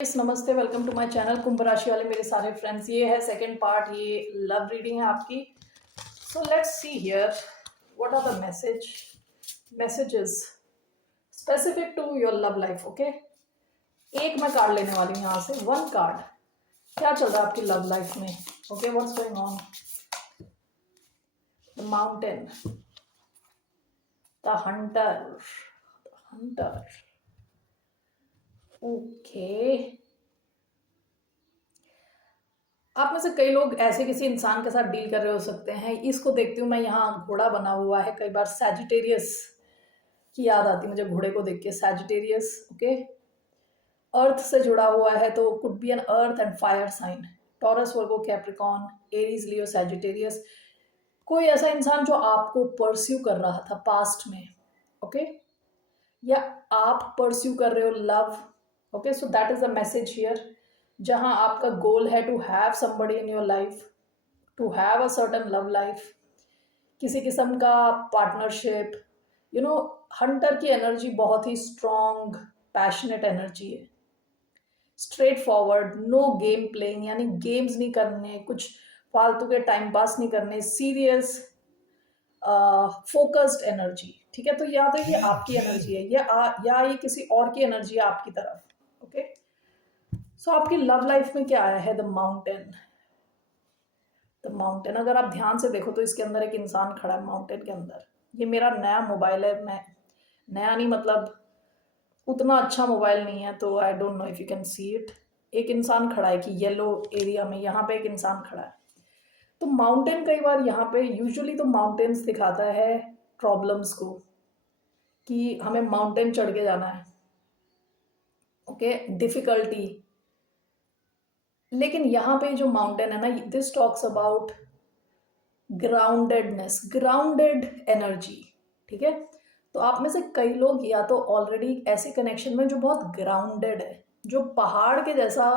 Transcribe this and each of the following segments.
नमस्ते, welcome to my channel. कुंभ राशि वाले मेरे सारे फ्रेंड्स, ये है सेकंड पार्ट, ये लव रीडिंग है आपकी। So let's see here what are the messages specific to your love life. Okay, एक मैं कार्ड लेने वाली हूँ यहाँ से, वन कार्ड। क्या चल रहा है आपकी लव लाइफ में? Okay, what's going on? The mountain, the Hunter. Okay, आप में से कई लोग ऐसे किसी इंसान के साथ डील कर रहे हो सकते हैं। इसको देखती हूँ मैं, यहाँ घोड़ा बना हुआ है। कई बार सैजिटेरियस की याद आती है मुझे घोड़े को देख के। सैजिटेरियस, ओके, अर्थ से जुड़ा हुआ है, तो could be an earth and fire sign. Taurus, Virgo, Capricorn, Aries, Leo, Sagittarius. कोई ऐसा इंसान जो आपको परस्यू कर रहा था पास्ट में, ओके, या आप परस्यू कर रहे हो love. Okay, so that is the message here. जहां आपका गोल है to have somebody in your life, to have a certain love life, किसी किस्म का पार्टनरशिप। हंटर की एनर्जी बहुत ही स्ट्रॉन्ग, पैशनेट एनर्जी है। Straightforward, no game playing, यानी गेम्स नहीं करने, कुछ फालतू के टाइम पास नहीं करने, सीरियस फोकस्ड एनर्जी। ठीक है, तो या तो ये आपकी एनर्जी है या ये किसी और की एनर्जी है आपकी तरफ। ओके, सो आपकी लव लाइफ में क्या आया है? The mountain. द माउंटेन, अगर आप ध्यान से देखो तो इसके अंदर एक इंसान खड़ा है माउंटेन के अंदर। ये मेरा नया मोबाइल है, मैं नया नहीं मतलब उतना अच्छा मोबाइल नहीं है, तो I don't know if you can see it. एक इंसान खड़ा है कि येलो एरिया में, यहाँ पे एक इंसान खड़ा है। तो माउंटेन कई बार यहाँ पे, यूजुअली तो माउंटेन्स दिखाता है प्रॉब्लम्स को, कि हमें माउंटेन चढ़ के जाना है। Okay, difficulty. लेकिन यहाँ पे जो माउंटेन है ना, this talks about groundedness, grounded energy. ठीक है, तो आप में से कई लोग या तो ऑलरेडी ऐसे कनेक्शन में जो बहुत ग्राउंडेड है, जो पहाड़ के जैसा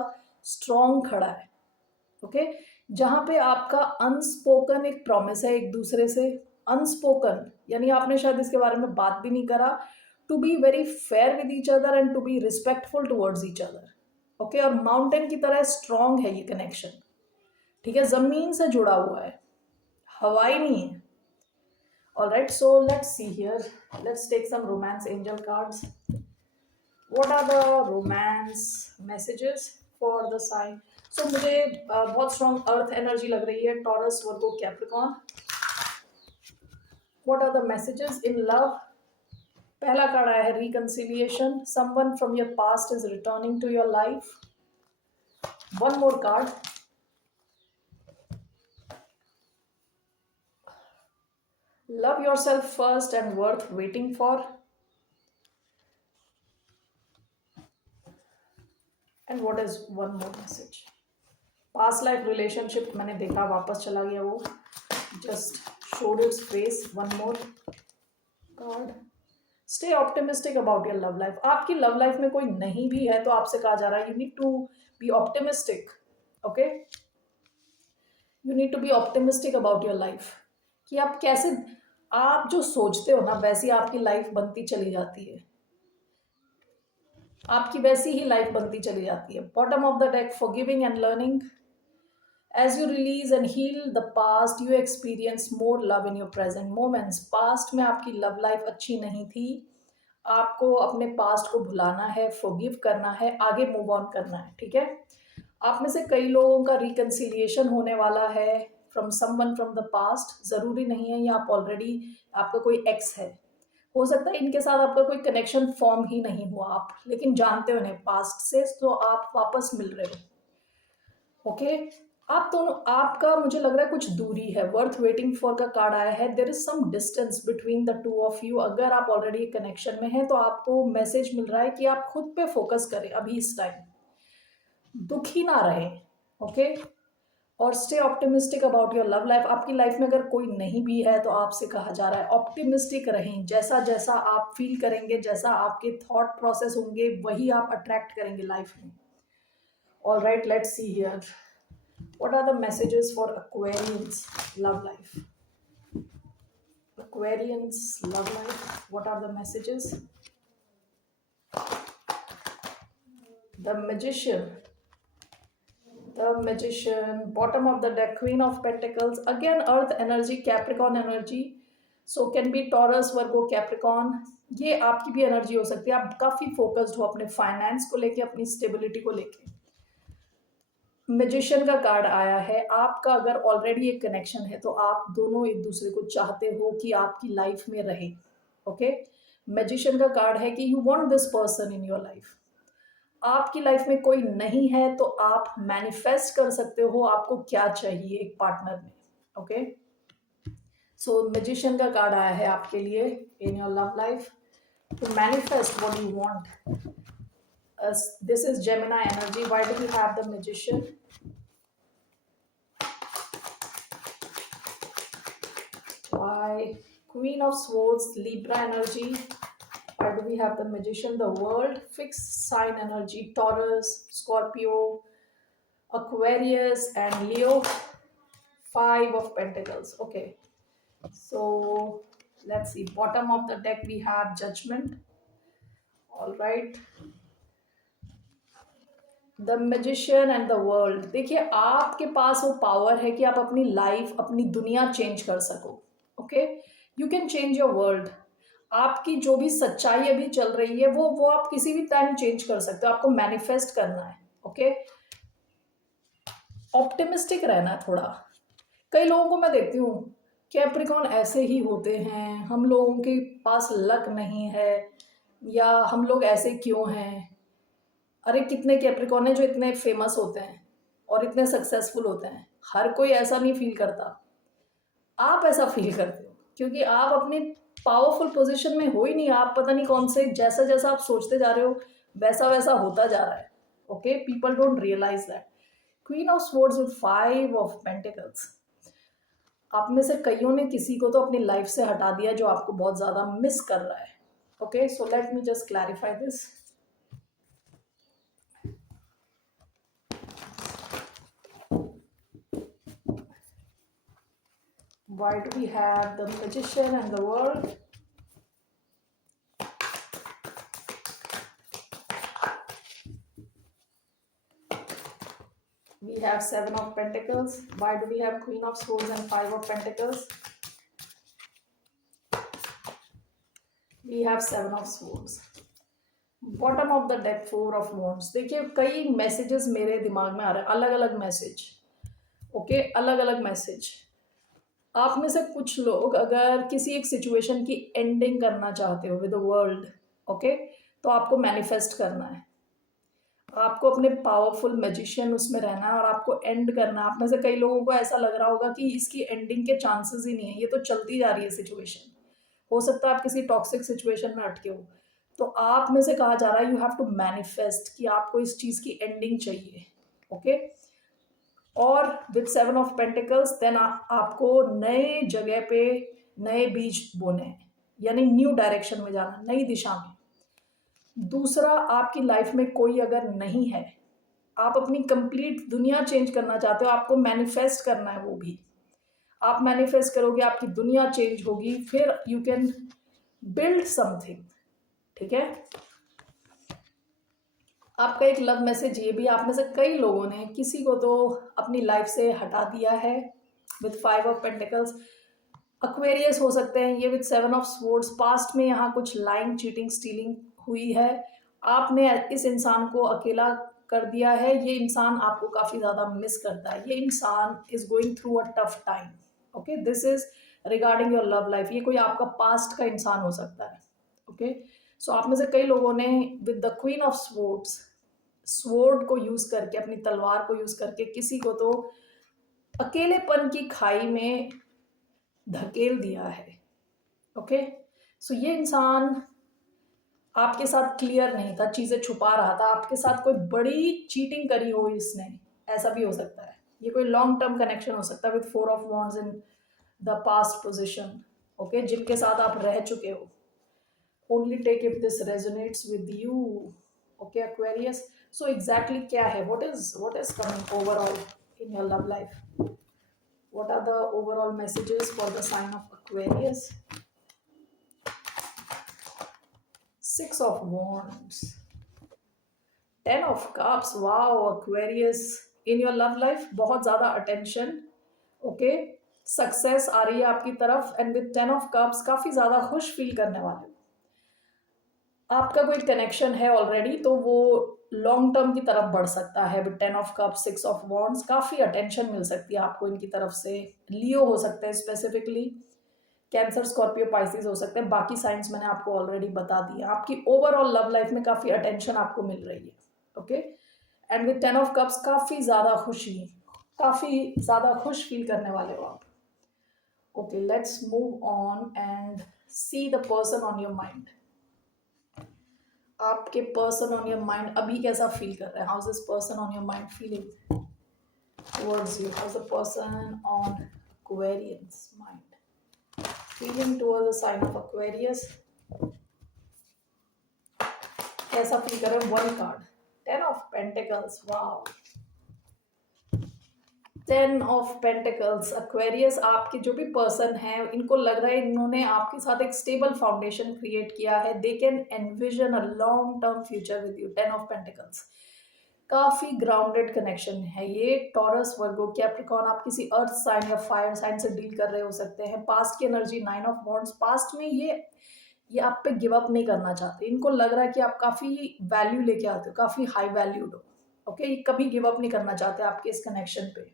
स्ट्रॉन्ग खड़ा है। ओके, जहां पे आपका अनस्पोकन एक प्रॉमिस है एक दूसरे से। अनस्पोकन यानी आपने शायद इसके बारे में बात भी नहीं करा। To be very fair with each other and to be respectful towards each other. Okay, और माउंटेन की तरह स्ट्रॉन्ग है ये कनेक्शन। ठीक है, जमीन से जुड़ा हुआ है, हवाई नहीं है। Alright, so let's see here. Let's take some romance angel cards. What are the romance messages for the sign? So मुझे बहुत strong earth energy लग रही है, Taurus, Virgo, Capricorn. What are the messages in love? पहला card आया है reconciliation. Someone from your past is returning to your life. One more card. Love yourself first and worth waiting for. And what is one more message? Past life relationship मैंने देखा, वापस चला गया वो, just showed its face. One more card. Stay optimistic about your love life. आपकी love life में कोई नहीं भी है तो आपसे कहा जा रहा है you need to be optimistic. Okay, you need to be optimistic about your life, कि आप कैसे, आप जो सोचते हो ना वैसी आपकी लाइफ बनती चली जाती है, आपकी वैसी ही लाइफ बनती चली जाती है। Bottom of the deck, forgiving and learning. As you release and heal the past, you experience more love in your present moments. Past में आपकी लव लाइफ अच्छी नहीं थी, आपको अपने पास्ट को भुलाना है, फॉरगिव करना है, आगे मूव ऑन करना है। ठीक है, आप में से कई लोगों का रिकन्सिलिएशन होने वाला है from someone from the past. ज़रूरी नहीं है या आप ऑलरेडी, आपका कोई एक्स है, हो सकता है इनके साथ आपका कोई कनेक्शन फॉर्म ही नहीं हुआ, आप लेकिन जानते हो उन्हें पास्ट से, तो आप वापस मिल रहे हो। ओके, आप दोनों, आपका मुझे लग रहा है कुछ दूरी है। वर्थ वेटिंग फॉर का कार्ड आया है। There is some distance between the two of you. अगर आप ऑलरेडी कनेक्शन में हैं तो आपको मैसेज मिल रहा है कि आप खुद पे फोकस करें अभी इस टाइम, दुखी ना रहें। ओके, और stay optimistic about your love life. आपकी लाइफ में अगर कोई नहीं भी है तो आपसे कहा जा रहा है ऑप्टिमिस्टिक रहें। जैसा जैसा आप फील करेंगे, जैसा आपके थॉट प्रोसेस होंगे, वही आप अट्रैक्ट करेंगे लाइफ में। All right, let's see here what are the messages for Aquarians love life? Aquarians love life, what are the messages? The Magician. The Magician, bottom of the deck, Queen of Pentacles. Again, Earth energy, Capricorn energy. So can be Taurus, Virgo, Capricorn. ये आपकी भी energy हो सकती है. आप काफी focused हो अपने फाइनेंस को लेके, अपनी स्टेबिलिटी को लेके. मैजिशियन का कार्ड आया है. आपका अगर ऑलरेडी एक कनेक्शन है तो आप दोनों एक दूसरे को चाहते हो कि आपकी लाइफ में रहे. ओके. मैजिशियन का कार्ड है कि you want this person in your life. आपकी लाइफ में कोई नहीं है तो आप मैनिफेस्ट कर सकते हो आपको क्या चाहिए एक पार्टनर में. ओके. सो मैजिशियन का कार्ड आया है आपके लिए in your love life to manifest what you want. This is Gemini energy. Why do we have the Magician? Why? Queen of Swords, Libra energy. Why do we have the Magician? The World, fixed sign energy, Taurus, Scorpio, Aquarius, and Leo. Five of Pentacles. Okay. So let's see. Bottom of the deck we have Judgment. All right. The magician and the world. देखिए आपके पास वो power है कि आप अपनी life, अपनी दुनिया change कर सको. Okay. You can change your world. आपकी जो भी सच्चाई अभी चल रही है वो आप किसी भी टाइम चेंज कर सकते हो. आपको मैनिफेस्ट करना है. ओके. ऑप्टिमिस्टिक रहना है थोड़ा. कई लोगों को मैं देखती हूँ कैप्रिकॉर्न ऐसे ही होते हैं, हम लोगों के पास लक नहीं है, या हम लोग ऐसे क्यों हैं. अरे कितने कैप्रिकॉर्न है जो इतने फेमस होते हैं और इतने सक्सेसफुल होते हैं. हर कोई ऐसा नहीं फील करता. आप ऐसा फील करते हो क्योंकि आप अपनी पावरफुल पोजीशन में हो ही नहीं. आप पता नहीं कौन से, जैसा जैसा आप सोचते जा रहे हो वैसा वैसा होता जा रहा है. Okay. People don't realise that. Queen of swords with five of pentacles. आप में से कईयों ने किसी को तो अपनी लाइफ से हटा दिया जो आपको बहुत ज्यादा मिस कर रहा है. Okay. So let me just clarify this. Why do we have the Magician and the World? We have Seven of Pentacles. Why do we have Queen of Swords and Five of Pentacles? We have Seven of Swords. Bottom of the deck, Four of Wands. देखिए कई messages मेरे दिमाग में आ रहे हैं, अलग अलग message. Okay. अलग अलग मैसेज. आप में से कुछ लोग अगर किसी एक सिचुएशन की एंडिंग करना चाहते हो विद द वर्ल्ड, ओके, तो आपको मैनिफेस्ट करना है. आपको अपने पावरफुल मैजिशियन उसमें रहना है और आपको एंड करना है. आप में से कई लोगों को ऐसा लग रहा होगा कि इसकी एंडिंग के चांसेस ही नहीं है, ये तो चलती जा रही है सिचुएशन. हो सकता है आप किसी टॉक्सिक सिचुएशन में अटके हो. तो आप में से कहा जा रहा है यू हैव टू मैनिफेस्ट कि आपको इस चीज़ की एंडिंग चाहिए. ओके. और with seven of pentacles then आपको नए जगह पे नए बीज बोने हैं, यानी न्यू डायरेक्शन में जाना, नई दिशा में. दूसरा, आपकी लाइफ में कोई अगर नहीं है, आप अपनी कंप्लीट दुनिया चेंज करना चाहते हो, आपको मैनिफेस्ट करना है. वो भी आप मैनिफेस्ट करोगे, आपकी दुनिया चेंज होगी, फिर यू कैन बिल्ड समथिंग. ठीक है. आपका एक लव मैसेज ये भी, आप में से कई लोगों ने किसी को तो अपनी लाइफ से हटा दिया है with five of pentacles. Aquarius हो सकते हैं ये with seven of swords. Past में यहाँ कुछ लाइंग, चीटिंग, स्टीलिंग हुई है. आपने इस इंसान को अकेला कर दिया है. ये इंसान आपको काफ़ी ज़्यादा मिस करता है. ये इंसान is going through a tough time. Okay. This is regarding your love life. ये कोई आपका पास्ट का इंसान हो सकता है. ओके. सो आप में से कई लोगों ने with the queen of swords, sword को यूज करके, अपनी तलवार को यूज करके किसी को तो अकेलेपन की खाई में धकेल दिया है. ओके. सो ये इंसान आपके साथ क्लियर नहीं था, चीजें छुपा रहा था, आपके साथ कोई बड़ी चीटिंग करी हो इसने, ऐसा भी हो सकता है. ये कोई लॉन्ग टर्म कनेक्शन हो सकता है with four of wands in the past position. Okay. जिनके साथ आप रह चुके हो. Only take if this resonates with you. Okay Aquarius. So exactly क्या है, what is coming overall in your love life? What are the overall messages for the sign of Aquarius? Six of Wands. Ten of cups, wow Aquarius, in your love life बहुत ज़्यादा attention, okay, success आ रही है आपकी तरफ, and with ten of cups काफ़ी ज़्यादा खुश feel करने वाले हो। आपका कोई कनेक्शन है ऑलरेडी तो वो लॉन्ग टर्म की तरफ बढ़ सकता है। With ten of cups, six of wands, काफ़ी अटेंशन मिल सकती है आपको इनकी तरफ से। लियो हो सकते हैं स्पेसिफिकली, कैंसर, स्कॉर्पियो, पाइसिस हो सकते हैं, बाकी साइंस मैंने आपको ऑलरेडी बता दिया। आपकी ओवरऑल लव लाइफ में काफ़ी अटेंशन आपको मिल रही है, okay. And with ten of cups काफ़ी ज़्यादा खुशी, काफ़ी ज़्यादा खुश फील करने वाले हो आप। Okay, let's move on and see the person on your mind. आपके पर्सन ऑन योर माइंड अभी कैसा फील कर रहे हैं? How is this person on your mind feeling towards you? How is the person on Aquarius mind feeling towards the sign of Aquarius? कैसा feel कर रहे हैं? One card, ten of pentacles, wow, ten of pentacles. Aquarius, आपके जो भी person है इनको लग रहा है इन्होंने आपके साथ एक स्टेबल फाउंडेशन क्रिएट किया है। They can envision a long term future with you. Ten of pentacles, काफी ग्राउंडेड कनेक्शन है ये। टॉरस, वर्गो, कैप्रिकॉर्न, आप किसी अर्थ साइन या फायर साइन से डील कर रहे हो सकते हैं। पास्ट की energy, nine of wands, past में ये आप पे गिव अप नहीं करना चाहते। इनको लग रहा है कि आप काफी वैल्यू लेके आते हो, काफी हाई वैल्यूड हो, ओके। ये कभी गिव अप नहीं करना चाहते आपके इस कनेक्शन पे।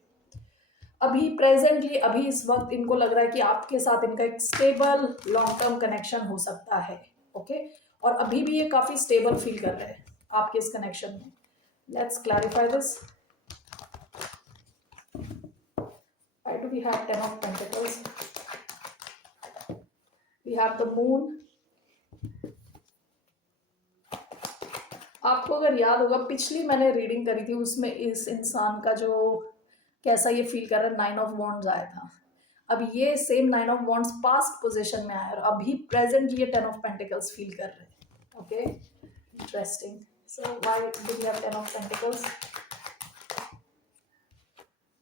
अभी प्रेजेंटली, अभी इस वक्त इनको लग रहा है कि आपके साथ इनका एक स्टेबल लॉन्ग टर्म कनेक्शन हो सकता है, ओके। और अभी भी ये काफी स्टेबल फील कर रहे हैं आपके इस कनेक्शन में। Let's clarify this. Why do we have ten of pentacles? We have the moon. आपको अगर याद होगा पिछली मैंने रीडिंग करी थी, उसमें इस इंसान का जो कैसा ये फील कर रहा है, नाइन ऑफ वॉन्ड्स आया था। अब ये same nine of wands past position में आया और अभी प्रेजेंट ये टेन ऑफ पेंटिकल्स फील कर रहे हैं, okay. Interesting. So why do we have ten of pentacles?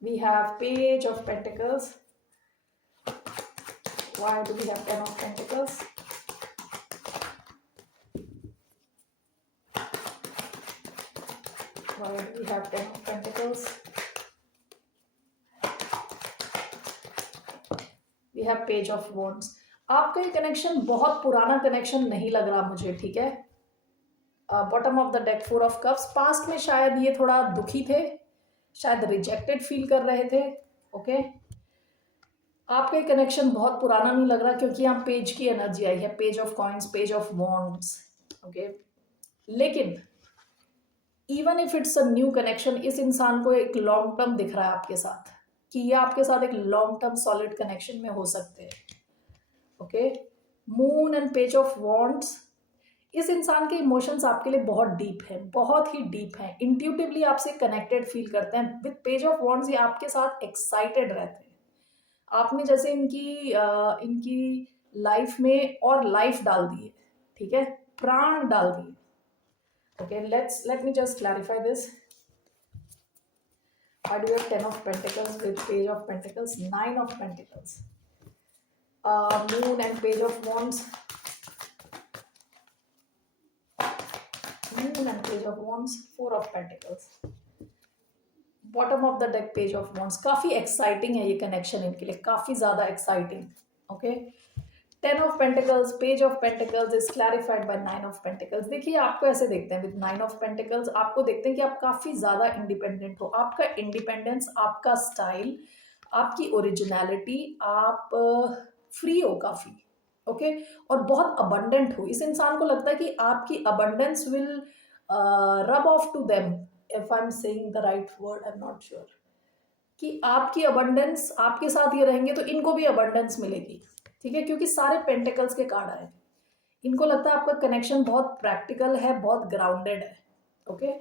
We have page of pentacles. Why do we have ten of pentacles? Why do we have ten of pentacles? We have page of wands. आपका ये connection बहुत पुराना connection नहीं लग रहा मुझे, ठीक है। Bottom of the deck, four of cups. Past में शायद ये थोड़ा दुखी थे, शायद रिजेक्टेड फील कर रहे थे, ओके। आपका ये कनेक्शन बहुत पुराना नहीं लग रहा क्योंकि यहाँ पेज की एनर्जी आई है, page of coins, page of wands, okay. लेकिन even if it's a new connection, इस इंसान को एक लॉन्ग टर्म दिख रहा है आपके साथ, कि ये आपके साथ एक लॉन्ग टर्म सॉलिड कनेक्शन में हो सकते हैं, okay. Moon and page of wands, इस इंसान के इमोशंस आपके लिए बहुत डीप है, बहुत ही डीप है। इंट्यूटिवली आपसे कनेक्टेड फील करते हैं। विद पेज ऑफ वॉन्ड्स ये आपके साथ एक्साइटेड रहते हैं। आपने जैसे इनकी लाइफ में और लाइफ डाल दी है, ठीक है, प्राण डाल दिए। Okay, let me just clarify this. Why do you have ten of pentacles with page of pentacles, nine of pentacles, moon and page of wands, moon and page of wands, four of pentacles, bottom of the deck, page of wands. काफी exciting है ये connection इनके लिए, काफी ज्यादा exciting, okay. Ten of pentacles, page of pentacles is clarified by nine of pentacles. देखिए आपको ऐसे देखते हैं विद नाइन ऑफ पेंटिकल्स, आपको देखते हैं कि आप काफी ज्यादा इंडिपेंडेंट हो। आपका इंडिपेंडेंस, आपका स्टाइल, आपकी ओरिजिनलिटी, आप फ्री हो काफी, ओके, और बहुत अबंडेंट हो। इस इंसान को लगता है कि आपकी abundance will rub off to them, if I am saying the right word, I am not sure, कि आपकी अबंडेंस, आपके साथ ये रहेंगे तो इनको भी अबंडेंस मिलेगी, ठीक है, क्योंकि सारे पेंटिकल्स के कार्ड आए। इनको लगता है आपका कनेक्शन बहुत प्रैक्टिकल है, बहुत ग्राउंडेड है, ओके।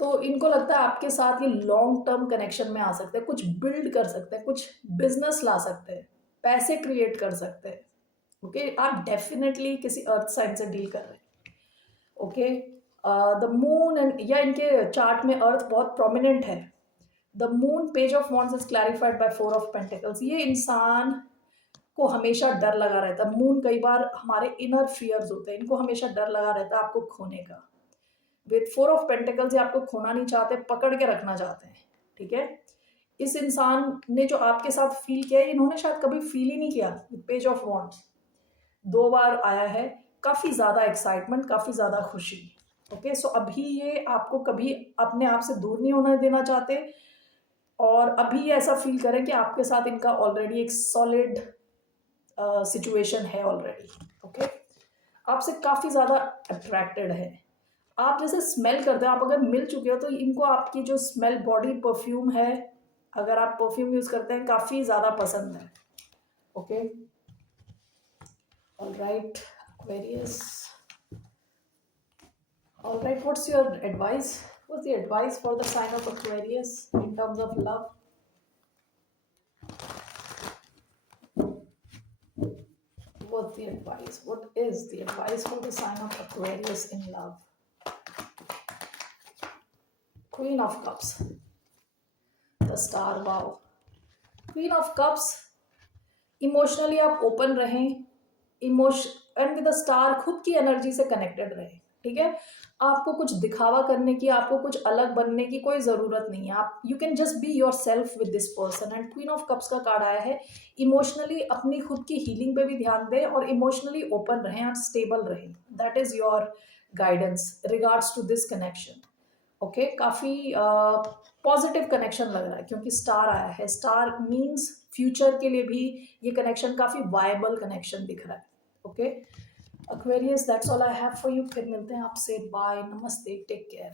तो इनको लगता है आपके साथ ये लॉन्ग टर्म कनेक्शन में आ सकते हैं, कुछ बिल्ड कर सकते हैं, कुछ बिजनेस ला सकते हैं, पैसे क्रिएट कर सकते हैं, ओके। आप डेफिनेटली किसी अर्थ साइन से डील कर रहे हैं, ओके। द मून एंड, या इनके चार्ट में अर्थ बहुत प्रोमिनेंट है। The moon, page of wands is clarified by four of pentacles. ये इंसान को हमेशा डर लगा रहता है। मून कई बार हमारे इनर फियर्स होते हैं, इनको हमेशा डर लगा रहता है आपको खोने का। विद 4 ऑफ पेंटिकल्स, ये आपको खोना नहीं चाहते, पकड़ के रखना चाहते हैं, ठीक है। इस इंसान ने जो आपके साथ फील किया है, इन्होंने शायद कभी फील ही नहीं किया। पेज ऑफ वॉन्ड्स 2 बार आया है, काफ़ी ज़्यादा एक्साइटमेंट, काफ़ी ज़्यादा खुशी। ओके, सो अभी ये आपको कभी अपने आप से दूर नहीं होने देना चाहते, और अभी ये ऐसा फील करें कि आपके साथ इनका ऑलरेडी एक सॉलिड सिचुएशन है ऑलरेडी। ओके, आपसे काफ़ी ज़्यादा अट्रैक्टेड है। आप जैसे स्मेल करते हो, आप अगर मिल चुके हो तो इनको आपकी जो स्मेल, बॉडी परफ्यूम है, अगर आप परफ्यूम यूज़ करते हैं, काफ़ी ज़्यादा पसंद है। Okay, alright Aquarius, alright, what's your advice? What's the advice for the sign of Aquarius in terms of love? What's the advice? What is the advice for the sign of Aquarius in love? Queen of Cups, the Star, wow. Queen of Cups, emotionally आप open रहें, emotion and with the star, खुद की energy से connected रहें, ठीक है। आपको कुछ दिखावा करने की, आपको कुछ अलग बनने की कोई ज़रूरत नहीं है। आप you can just be your self with this person. And queen of cups का कार्ड आया है, इमोशनली अपनी खुद की हीलिंग पे भी ध्यान दें और इमोशनली ओपन रहें और स्टेबल रहें। That is your guidance regards to this connection. Okay, काफ़ी पॉजिटिव कनेक्शन लग रहा है क्योंकि स्टार आया है। स्टार मीन्स फ्यूचर के लिए भी ये कनेक्शन काफ़ी वायबल कनेक्शन दिख रहा है। Okay, Aquarius, that's all I have for you. फिर मिलते हैं आपसे, बाय, नमस्ते, टेक केयर।